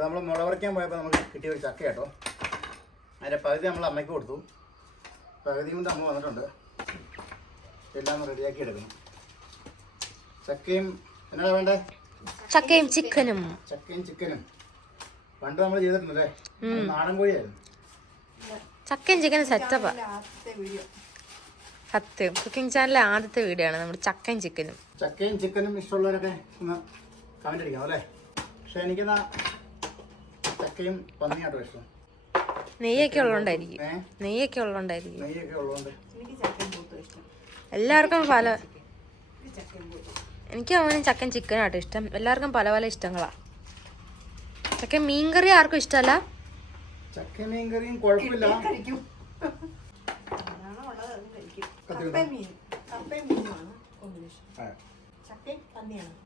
അപ്പോൾ നമ്മൾ മുള പറിക്കാൻ പോയപ്പോൾ നമുക്ക് കിട്ടിയ ഒരു ചക്ക കേട്ടോ. അതിന്റെ പകുതി നമ്മൾ അമ്മയ്ക്ക് കൊടുത്തു. പകുതി കൊണ്ട് അമ്മ വന്നിട്ടുണ്ട്. എല്ലാം റെഡിയാക്കി എടുക്കണം. ചക്കയും എന്നാ വേണ്ടേ? ചക്കയും ചിക്കനും. ചക്കയും ചിക്കനും. പണ്ട് നമ്മൾ ചെയ്തിട്ടുണ്ടല്ലേ? നാടൻ കോഴിയായിരുന്നു. ചക്കയും ചിക്കനും സെറ്റപ്പാ. സത്യം. കുക്കിംഗ് ചാനലിലെ ആദ്യത്തെ വീഡിയോ ആണ്. നമ്മുടെ ചക്കയും ചിക്കനും. ചക്കയും ചിക്കനും ഇഷ്ടമുള്ളവരൊക്കെ ഒന്ന് കമന്റ് അടിക്കാം അല്ലേ? പക്ഷെ എനിക്കെന്നാ ചക്കയും പന്നിയാട്ടോ ഇഷ്ടം. നെയ്യൊക്കെ ഉള്ളോണ്ടായിരിക്കും. നെയ്യൊക്കെ ഉള്ളോണ്ടായിരിക്കും. നെയ്യൊക്കെ ഇഷ്ടം. എല്ലാവർക്കും പല എനിക്ക് അവനും ചക്കൻ ചിക്കൻ ആട്ടോ ഇഷ്ടം. എല്ലാവർക്കും പല പല ഇഷ്ടങ്ങളാ. ചക്കൻ മീൻകറി ആർക്കും ഇഷ്ടമല്ല? ചക്ക മീൻ കറിയും കുഴപ്പമില്ല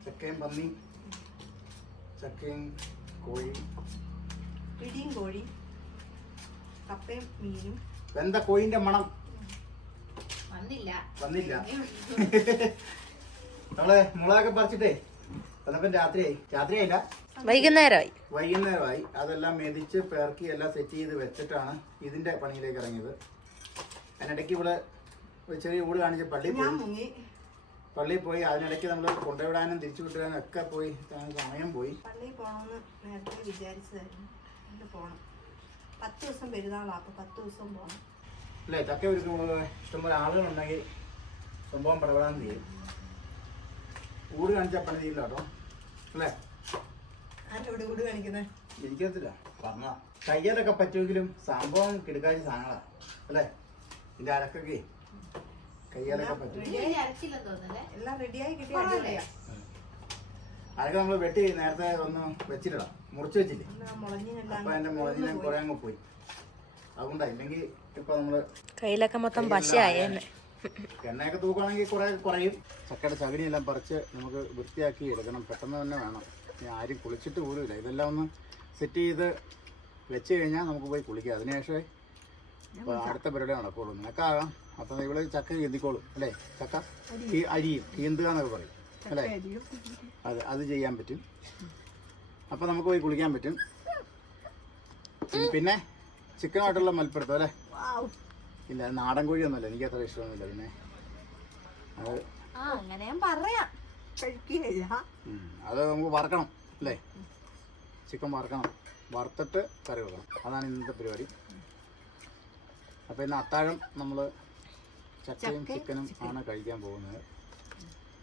ചക്കയും പന്നി ചക്കയും കോഴി പിടിയും കോഴി കപ്പയും മീനും. വെന്ത കോഴിന്റെ മണം? വന്നില്ല. വന്നില്ല. നമ്മൾ മുളകൊക്കെ പറിച്ചിട്ടേ വന്നപ്പം രാത്രിയായി. രാത്രിയായില്ല. വൈകുന്നേരമായി. വൈകുന്നേരമായി. അതെല്ലാം മെതിച്ച് പേർക്കി എല്ലാം സെറ്റ് ചെയ്ത് വെച്ചിട്ടാണ് ഇതിന്റെ പണിയിലേക്ക് ഇറങ്ങിയത്. അതിനിടയ്ക്ക് ഇവിടെ ഒരു ചെറിയ ഊട് കാണിച്ച് പള്ളി ഞാൻ പോയി. മുങ്ങി. പള്ളിയിൽ പോയി. അതിനിടയ്ക്ക് നമ്മൾ കൊണ്ടുവിടാനും തിരിച്ചു വിട്ടുവിടാനും ഒക്കെ പോയി. സമയം പോയി. പള്ളിയിൽ പോകണമെന്ന് നേരത്തെ വിചാരിച്ചതായിരുന്നു. പോകണം പത്ത് ദിവസം പെരുന്നാളാണ് അപ്പോൾ പത്ത് ദിവസം പോകണം അല്ലേ ചക്ക ഒരുക്കുമ്പോൾ ഇഷ്ടംപോലെ ആളുകളുണ്ടെങ്കിൽ സംഭവം പടപെടാൻ ചെയ്യും. ഊട് കാണിച്ചാൽ പണി ചെയ്യില്ല കേട്ടോ. അല്ലേ? ആരുടെ കാണിക്കുന്നത് എനിക്കത്തില്ല പറഞ്ഞ കയ്യലൊക്കെ പറ്റുമെങ്കിലും സംഭവം കിടക്കാച്ച സാധനങ്ങളാ. അല്ലേ? ഇതിന്റെ അരക്കൊക്കെ. കയ്യാലൊക്കെ പറ്റും. എല്ലാം റെഡിയായി കിട്ടിയ അടിപൊളിയാ അതൊക്കെ നമ്മൾ വെട്ടി നേരത്തെ ഒന്ന് വെച്ചിട്ടാ മുറിച്ച് വെച്ചില്ലേ? അപ്പൊ എന്റെ മുളഞ്ഞിനെ കുറെ അങ്ങ് പോയി. അതുകൊണ്ടാ ഇല്ലെങ്കിൽ ഇപ്പൊ നമ്മൾ കയ്യിലൊക്കെ മൊത്തം പശയായേനെ എണ്ണയൊക്കെ തൂക്കുകയാണെങ്കിൽ കുറെ കുറയും. ചക്കയുടെ ചകിരിയെല്ലാം പറിച്ച് നമുക്ക് വൃത്തിയാക്കി എടുക്കണം. പെട്ടെന്ന് തന്നെ വേണം. ഇനി ആരും കുളിച്ചിട്ട് പോലുമില്ല ഇതെല്ലാം ഒന്ന് സെറ്റ് ചെയ്ത് വെച്ച് കഴിഞ്ഞാൽ നമുക്ക് പോയി കുളിക്കാം. അതിനുശേഷം ഇപ്പൊ അടുത്ത പരിപാടി നടക്കുള്ളൂ. നിനക്കാകാം. അപ്പൊ ഇവിടെ ചക്ക ചീന്തിക്കോളും അല്ലേ? ചക്ക അരിയും. ഈന്തുക എന്നൊക്കെ പറയും. അല്ലേ? അത് അത് ചെയ്യാൻ പറ്റും. അപ്പം നമുക്ക് പോയി കുളിക്കാൻ പറ്റും. പിന്നെ ചിക്കനായിട്ടുള്ള മൽപ്പിടുത്തം അല്ലേ? ഇല്ല നാടൻ കോഴിയൊന്നുമല്ല. എനിക്ക് അത്ര ഇഷ്ടമൊന്നുമില്ല പിന്നെ. അങ്ങനെ പറയാം. അത് നമുക്ക് വറക്കണം അല്ലേ? ചിക്കൻ വറക്കണം. വറുത്തിട്ട് കറി വെക്കണം. അതാണ് ഇന്നത്തെ പരിപാടി. അപ്പോൾ ഇന്ന് അത്താഴം നമ്മൾ ചക്കയും ചിക്കനും. ആണ് കഴിക്കാൻ പോകുന്നത്.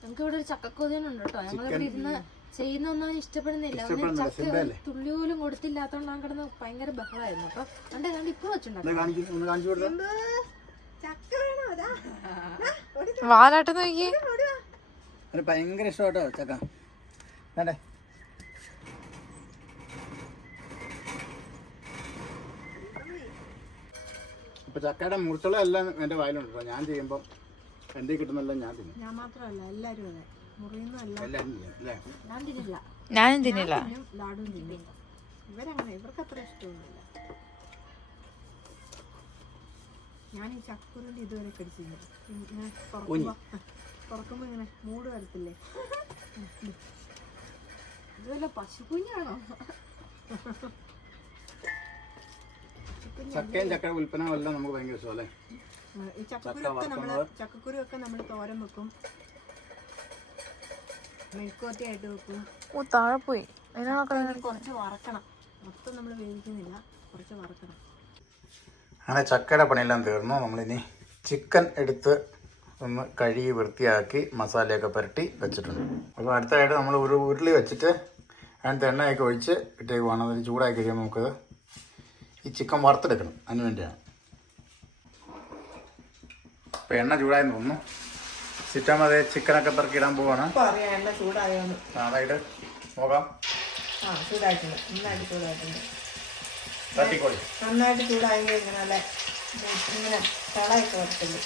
നമുക്ക് ഇവിടെ ഒരു ചക്കക്കൊതിയനുണ്ട് കേട്ടോ ഞങ്ങൾ ഇവിടെ ഇരുന്ന് ചെയ്യുന്ന ഒന്നും അവന് ഇഷ്ടപ്പെടുന്നില്ല അവന് ചക്ക ഒരു തുള്ളി പോലും കൊടുത്തില്ലാത്തോണ്ട് അവൻ കിടന്ന് ഭയങ്കര ബഹളമായിരുന്നു അപ്പൊ കണ്ടേ കണ്ട് ഇപ്പൊ വെച്ചിട്ടുണ്ടാവും വാലാട്ട് നോക്കി ഭയങ്കര ഇഷ്ടമാട്ടോ ചക്ക. വേണ്ടേ? ഇപ്പൊ ചക്കയുടെ മുറിച്ചുള്ള എല്ലാം എന്റെ വായിലുണ്ട് ഞാൻ ചെയ്യുമ്പോൾ എന്റെ കിട്ടുന്നെല്ലാം ഞാൻ തിന്നും. ഞാൻ മാത്രമല്ല എല്ലാവരും അതെ. ഞാൻ തിന്നില്ല. ഞാനും തിന്നില്ല. ഞാനും ലാഡും തിന്നും. ഇവരങ്ങനെ ഇവർക്ക് അത്ര ഇഷ്ടമൊന്നുമില്ല. ഞാൻ ഈ ചക്കുരുണ്ട് ഇതുവരെ കടിച്ചില്ല ഇങ്ങനെ തുറക്കുമ്പോ തുറക്കുമ്പോ ഇങ്ങനെ മൂട് വരത്തില്ലേ? ഇതുവല്ല പശുക്കുഞ്ഞാണോ? ചക്കയും ചക്കയുടെ ഉൽപ്പന്നവും എല്ലാം നമുക്ക് ഭയങ്കര ഇഷ്ടം അല്ലേ? ഈ നമ്മൾ ചക്കക്കുരുവൊക്കെ നമ്മൾ തോരൻ വെക്കും. ഓ താഴെ പോയി. കുറച്ച് വറക്കണം. മൊത്തം നമ്മൾ വേവിക്കുന്നില്ല. കുറച്ച് വറക്കണം. അങ്ങനെ ചക്കയുടെ പണിയെല്ലാം തീർന്നു. നമ്മളിനി ചിക്കൻ എടുത്ത് ഒന്ന് കഴുകി വൃത്തിയാക്കി മസാലയൊക്കെ പുരട്ടി വെച്ചിട്ടുണ്ട്. അപ്പോൾ അടുത്തായിട്ട് നമ്മൾ ഒരു ഉരുളി വെച്ചിട്ട് അതിനകത്ത് എണ്ണയൊക്കെ ഒഴിച്ച് ഇട്ടേക്കുവാണ്. അതിന് ചൂടാക്കി കഴിയുമ്പോൾ നമുക്കത് ഈ ചിക്കൻ വറുത്തെടുക്കണം. അതിന് വേണ്ടിയാണ്. എണ്ണ ചൂടായി തോന്നുന്നു. ചിറ്റം അതെ ചിക്കനൊക്കെ പെറുക്കി ഇടാൻ പോവാണ്. അറിയാം ചൂടായോന്ന്. നോക്കാം. ആ ചൂടായിട്ടുണ്ട്. നന്നായിട്ട് ചൂടായിട്ടുണ്ട്. തട്ടിക്കോളി. നന്നായിട്ട് ചൂടായെങ്കിൽ ഇങ്ങനെ നല്ല ഇങ്ങനെ തിളയൊക്കെ വരത്തുള്ളൂ.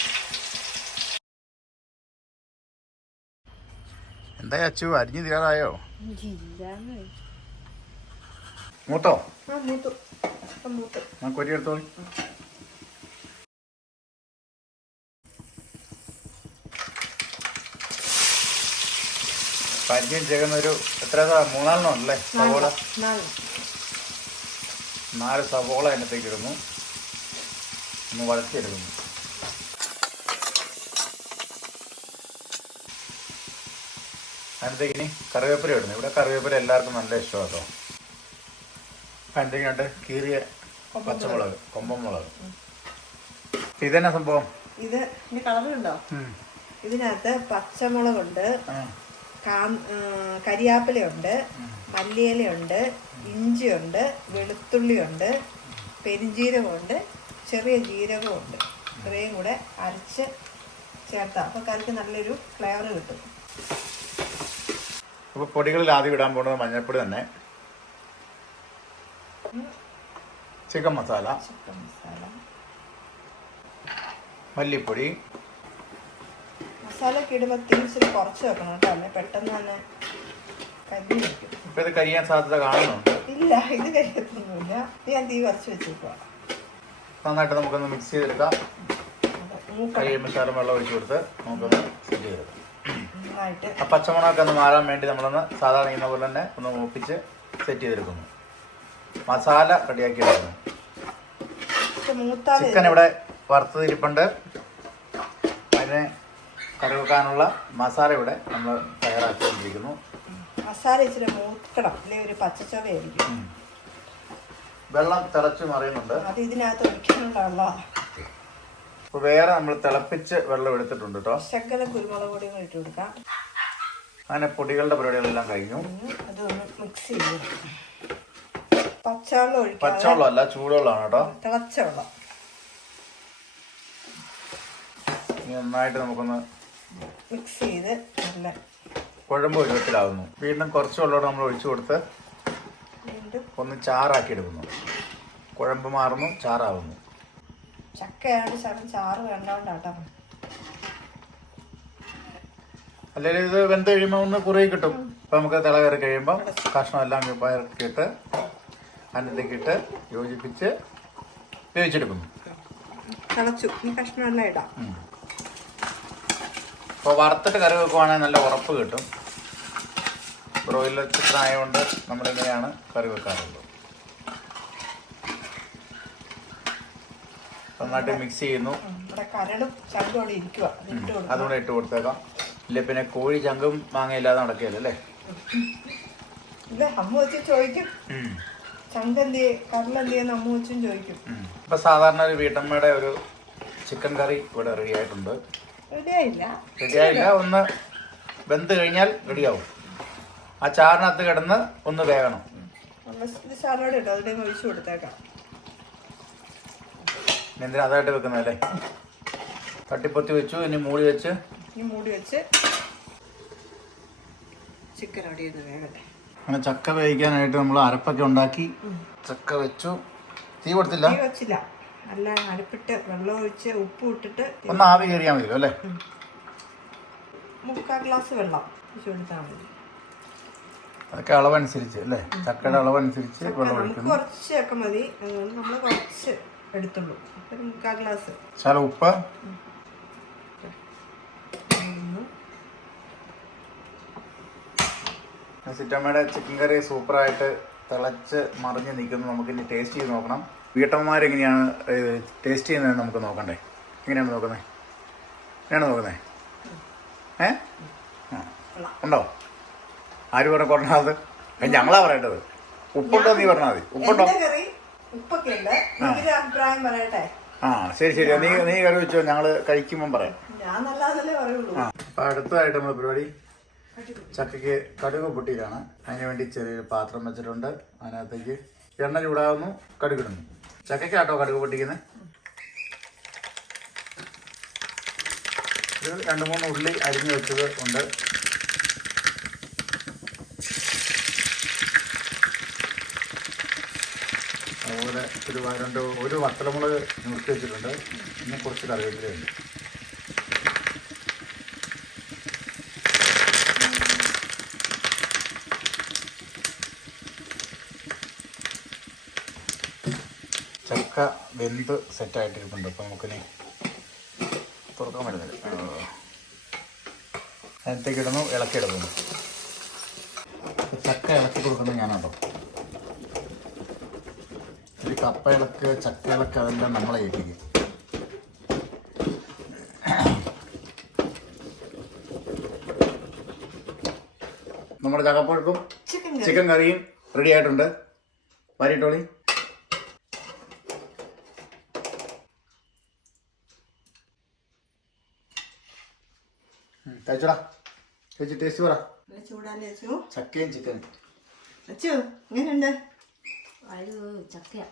എന്താ അച്ചു? അരിഞ്ഞു തീരാറായോ മൂത്തോ? ആ മൂത്തു. മൂത്തു. നമുക്ക് ഒരു എടുത്തോളി. പരിചയം ചെയ്യുന്ന ഒരു എത്ര മൂന്നാലെണ്ണം അല്ലേ സവോള? നാല് സവോള അതിനകത്തേക്ക് ഇടുന്നു ഒന്ന് വളർത്തിയെടുക്കുന്നു അതിനകത്തേക്ക് ഇനി കറിവേപ്പില ഇടുന്നു. ഇവിടെ കറിവേപ്പില എല്ലാവർക്കും നല്ല ഇഷ്ടമാണ് കേട്ടോ. അതിനകത്തേക്ക് രണ്ട് കീറിയ പച്ചമുളക് കൊമ്പമുളക്. ഇതന്നെ സംഭവം? ഇത് ഇനി കളറുണ്ടോ. ഇതിനകത്ത് പച്ചമുളകുണ്ട്. കാ കരിയാപ്പിലയുണ്ട് മല്ലിയിലയുണ്ട് ഇഞ്ചിയുണ്ട് വെളുത്തുള്ളിയുണ്ട് പെരിഞ്ജീരകമുണ്ട് ചെറിയ ജീരകമുണ്ട്. ഇത്രയും കൂടെ അരച്ച് ചേർത്താം. അപ്പോൾ കറിക്ക് നല്ലൊരു ഫ്ലേവർ കിട്ടും. അപ്പോൾ പൊടികളിൽ ആദ്യം ഇടാൻ പോകുന്നത് മഞ്ഞൾപ്പൊടി തന്നെ. ചിക്കൻ മസാല. ചിക്കൻ മസാല. മല്ലിപ്പൊടി. മസാല ഒക്കെ ഇടുമ്പോൾ തിരിച്ചിട്ട് കുറച്ച് വെക്കണം കേട്ടോ. അല്ലെ? പെട്ടെന്ന് തന്നെ കരിഞ്ഞു വെക്കും ഇപ്പൊ ഇത് കരിയാൻ സാധ്യത കാണുന്നു ഇല്ല ഇത് കരിയത്തൊന്നുമില്ല. ഞാൻ തീ കുറച്ച് വെച്ചേക്കുക നന്നായിട്ട് നമുക്കൊന്ന് മിക്സ് ചെയ്തെടുക്കാം. കരി മസാല വെള്ളം ഒഴിച്ചു കൊടുത്ത് നമുക്കൊന്ന് സെറ്റ് ചെയ്തെടുക്കാം. ആ പച്ചമുളകൊക്കെ ഒന്ന് മാറാൻ വേണ്ടി നമ്മളൊന്ന് സാധാരണ ചെയ്യുന്ന പോലെ തന്നെ ഒന്ന് മൂപ്പിച്ച് സെറ്റ് ചെയ്തെടുക്കുന്നു. മസാല റെഡിയാക്കി എടുക്കുന്നു. ചിക്കൻ ഇവിടെ വറുത്തതിരിപ്പുണ്ട്. അതിനെ കറി വെക്കാനുള്ള മസാല ഇവിടെ നമ്മൾ തയ്യാറാക്കിക്കൊണ്ടിരിക്കുന്നു. മസാല ഇച്ചിരി മൂക്കണം അല്ലെ ഒരു പച്ചച്ചവയായിരിക്കും. വെള്ളം തിളച്ച് മറിയുന്നുണ്ട്. അത് ഇതിനകത്ത് ഒഴിക്കാനുള്ള അപ്പോൾ വേറെ നമ്മൾ തിളപ്പിച്ച് വെള്ളം എടുത്തിട്ടുണ്ട് കേട്ടോ ശകല കുരുമുളക് പൊടി ഇട്ട് കൊടുക്കാം. അങ്ങനെ പൊടികളുടെ പരിപാടികളെല്ലാം കഴിഞ്ഞു. അതൊന്ന് മിക്സ് ചെയ്ത് പച്ചവെള്ളം പച്ചവെള്ളം അല്ല ചൂടുവെള്ളമാണ് കേട്ടോ തിളച്ച വെള്ളം. നന്നായിട്ട് നമുക്കൊന്ന് മിക്സ് ചെയ്ത് നല്ല കുഴമ്പ് പരുവത്തിലാവുന്നു വീണ്ടും കുറച്ച് വെള്ളം നമ്മൾ ഒഴിച്ചു കൊടുത്ത് വീണ്ടും ഒന്ന് ചാറാക്കി എടുക്കുന്നു. കുഴമ്പ് മാറുന്നു ചാറാവുന്നു. ചക്കയാണ് ശകലം ചാറ് വേണ്ടോണ്ടാട്ടോ. അല്ലെങ്കിൽ ഇത് വെന്ത് കഴിയുമ്പോൾ ഒന്ന് കുറുകി കിട്ടും. അപ്പം നമുക്ക് തിള കയറി കഴിയുമ്പോൾ കഷ്ണം എല്ലാം ഇട്ട് അന്നത്തേക്കിട്ട് യോജിപ്പിച്ച് വേവിച്ചെടുക്കുന്നു. തിളച്ചു. ഈ കഷ്ണമെല്ലാം ഇടാം. അപ്പോൾ വറുത്തിട്ട് കറി വെക്കുവാണെങ്കിൽ നല്ല ഉറപ്പ് കിട്ടും. ബ്രോയിലർ ചിക്കൻ ആയതുകൊണ്ട് നമ്മളിങ്ങനെയാണ് കറി വെക്കാറുള്ളത്. നന്നായിട്ട് മിക്സ് ചെയ്യുന്നു. അതുകൊണ്ട് അതുകൂടെ ഇട്ട് കൊടുത്തേക്കാം. ഇല്ല പിന്നെ കോഴി ചങ്കും മാങ്ങയില്ലാതെ നടക്കുകയല്ലേ അല്ലേ? ചോദിക്കും. ഉം. സാധാരണ ഒരു വീട്ടമ്മയുടെ ഒരു ചിക്കൻ കറി ഇവിടെ റെഡി ആയിട്ടുണ്ട്. റെഡിയായില്ല. ഒന്ന് വെന്ത് കഴിഞ്ഞാൽ റെഡിയാവും. ആ ചാറിനകത്ത് കിടന്ന് ഒന്ന് വേകണം. ഇട്ടോ? അതിലേക്ക് ഒഴിച്ചു കൊടുത്തേക്കാം. എന്തിനാ അതായിട്ട് വെക്കുന്നതല്ലേ തട്ടിപ്പൊത്തി വെച്ചു ഇനി മൂടി വെച്ച്. ഇനി മൂടി വെച്ച് ചിക്കൻ അവിടെ ഇരുന്ന് വേഗട്ടെ അങ്ങനെ ചക്ക വേവിക്കാനായിട്ട് നമ്മൾ അരപ്പൊക്കെ ഉണ്ടാക്കി. ചക്ക വെച്ചു. തീ കൊടുത്തില്ല? തീ വെച്ചില്ല. നല്ല അടുപ്പിട്ട് വെള്ളം ഒഴിച്ച് ഉപ്പ് ഇട്ടിട്ട് ഒന്ന് ആവി കയറിയാൽ മതിയല്ലോ അല്ലേ? മുക്കാൽ ഗ്ലാസ് വെള്ളം ഒഴിച്ച് കൊടുത്താൽ മതി. അതൊക്കെ അളവനുസരിച്ച് അല്ലേ? ചക്കയുടെ അളവനുസരിച്ച് വെള്ളം ഒഴിക്കുന്നു. കുറച്ചൊക്കെ മതി. അതുകൊണ്ട് നമ്മൾ കുറച്ച് എടുത്തുള്ളൂ. ഒരു മുക്കാൽ ഗ്ലാസ്. ശാല ഉപ്പ്. സിറ്റമ്മയുടെ ചിക്കൻ കറി സൂപ്പറായിട്ട് തിളച്ച് മറിഞ്ഞ് നിൽക്കുന്നു. നമുക്കിനി ടേസ്റ്റ് ചെയ്ത് നോക്കണം. വീട്ടമ്മമാർ എങ്ങനെയാണ് ടേസ്റ്റ് ചെയ്യുന്നത് നമുക്ക് നോക്കണ്ടേ? എങ്ങനെയാണ് നോക്കുന്നത് എങ്ങനെയാണ് നോക്കുന്നത് ഏ? ആ. ഉണ്ടോ? ആര് പറഞ്ഞ കൊണ്ടാത് ഞങ്ങളാ പറയേണ്ടത്. ഉപ്പുണ്ടോ നീ പറഞ്ഞാൽ മതി. ഉപ്പുണ്ടോ? ആ. ശരി ശരി. നീ നീ കറി വെച്ചോ. ഞങ്ങൾ കഴിക്കുമ്പം പറയാം. ആ അപ്പം അടുത്തതായിട്ട് നമ്മൾ പരിപാടി. ചക്കയ്ക്ക് കടുക് പൊട്ടിയിലാണ് അതിന് വേണ്ടി ചെറിയൊരു പാത്രം വെച്ചിട്ടുണ്ട്. അതിനകത്തേക്ക് എണ്ണ ചൂടാകുന്നു കടുകിടുന്നു ചക്കയ്ക്കാട്ടോ കടുക് പൊട്ടിക്കുന്നത് രണ്ട് മൂന്ന് ഉള്ളി അരിഞ്ഞു വെച്ചത് ഉണ്ട് അതുപോലെ ഒരു രണ്ട് ഒരു വത്തലമുളക് നിർത്തി വെച്ചിട്ടുണ്ട്. പിന്നെ കുറച്ച് കറിവേപ്പിലയുണ്ട്. ചക്ക വെന്ത് സെറ്റായിട്ടിരിപ്പുണ്ട് അപ്പോൾ നമുക്കിനി തുറക്കാൻ പറ്റുന്നില്ല അതിനകത്തേക്ക് ഇടുന്നു ഇളക്കി എടുക്കുന്നു ചക്ക ഇളക്കി കൊടുക്കുന്നത് ഞാനാട്ടോ. ഒരു ഇളക്ക് ചക്ക ഇളക്ക് അതെല്ലാം നമ്മളെ ഏൽപ്പിക്കും. നമ്മുടെ ചക്കപ്പഴക്കും ചിക്കൻ ചിക്കൻ കറിയും റെഡി ആയിട്ടുണ്ട്. വാരിട്ടോളി കഴിച്ചോടാ. കഴിച്ച് ടേസ്റ്റ് പറ. അച്ചു? ചക്കയും ചിക്കനും. എങ്ങനെയുണ്ട്? ചക്കയാ.